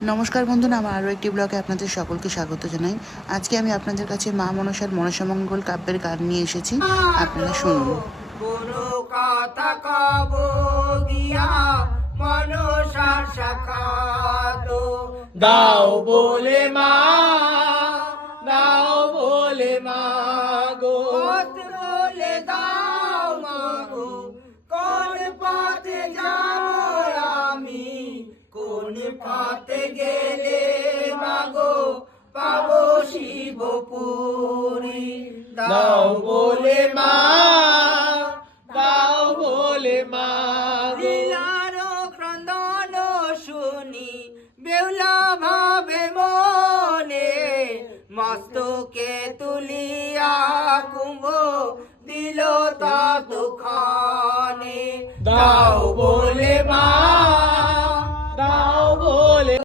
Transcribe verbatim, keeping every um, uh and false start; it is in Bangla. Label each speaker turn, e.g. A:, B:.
A: নমস্কার বন্ধুরা, আমার আরও একটি ব্লগে আপনাদের সকলকে স্বাগত জানাই। আজকে আমি আপনাদের কাছে মা মনসার মনসামঙ্গল কাব্যের গান নিয়ে এসেছি, আপনারা শুনুন।
B: কোনো কথা কব গিয়া মনসার সাক্ষাৎ দাও বলে মা, দাও বলে মা গো, পথ বলে দাও মা গো, কোন পথে যাব আমি, কোন পথে গেলে মা গো পাবো শিবপুরী। দাও বলে মা, দাও বলে মা, লীলার ক্রন্দন শুনি বেউলা ভাবে মনে, মস্তকে তুলিয়া কুম্ভ দিল ততক্ষণে। দাও বলে মা, দাও বলে